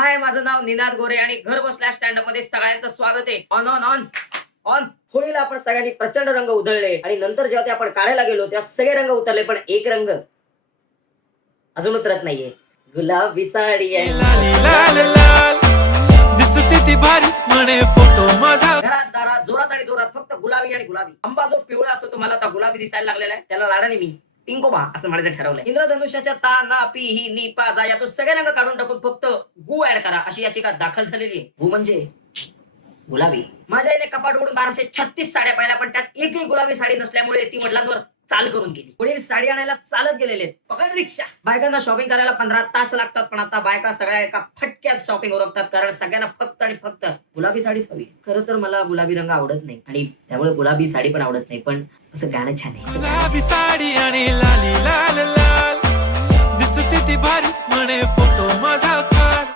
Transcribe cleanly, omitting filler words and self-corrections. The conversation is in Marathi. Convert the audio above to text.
हाय, माझं नाव निनाद गोरे आणि घर बसल्या स्टँडअप मध्ये सगळ्यांचं स्वागत आहे. On on on on. होळीला आपण सगळ्यांनी प्रचंड रंग उधळले आणि नंतर जेव्हा ते आपण काढायला गेलो तेव्हा सगळे रंग उतरले, पण एक रंग अजून उतरत नाहीये. गुलाबी साडी आहे. घरात दारात जोरात आणि जोरात फक्त गुलाबी आणि गुलाबी. आंबा जो पिवळा असतो तुम्हाला आता गुलाबी दिसायला लागलेला आहे, त्याला लाडाने मी पिंकोबा असं म्हणायचं ठरवलंय. इंद्रधनुष्याच्या ता ना पी ही नी पा जा यातून सगळे रंग काढून टाकून फक्त गु ऍड करा अशी याचिका दाखल झालेली आहे. गु म्हणजे गुलाबी. माझ्या आईने कपाट उघडून 1236 साड्या पाहिल्या, पण त्यात एकही गुलाबी साडी नसल्यामुळे ती वडिलांवर चाल करून गेली. वडील साडी आणायला चालत गेलेले आहेत. पकड रिक्षा. बायकांना शॉपिंग करायला 15 तास लागतात, पण आता बायका सगळ्या एका फटक्यात शॉपिंग उरकतात, कारण सगळ्यांना फक्त आणि फक्त गुलाबी साडीच हवी. खरं तर मला गुलाबी रंग आवडत नाही आणि त्यामुळे गुलाबी साडी पण आवडत नाही, पण असं गाणं छान आहे. गुलाबी साडी आणि लाली लाल लाल दिसते ती भारी म्हणे फोटो माझा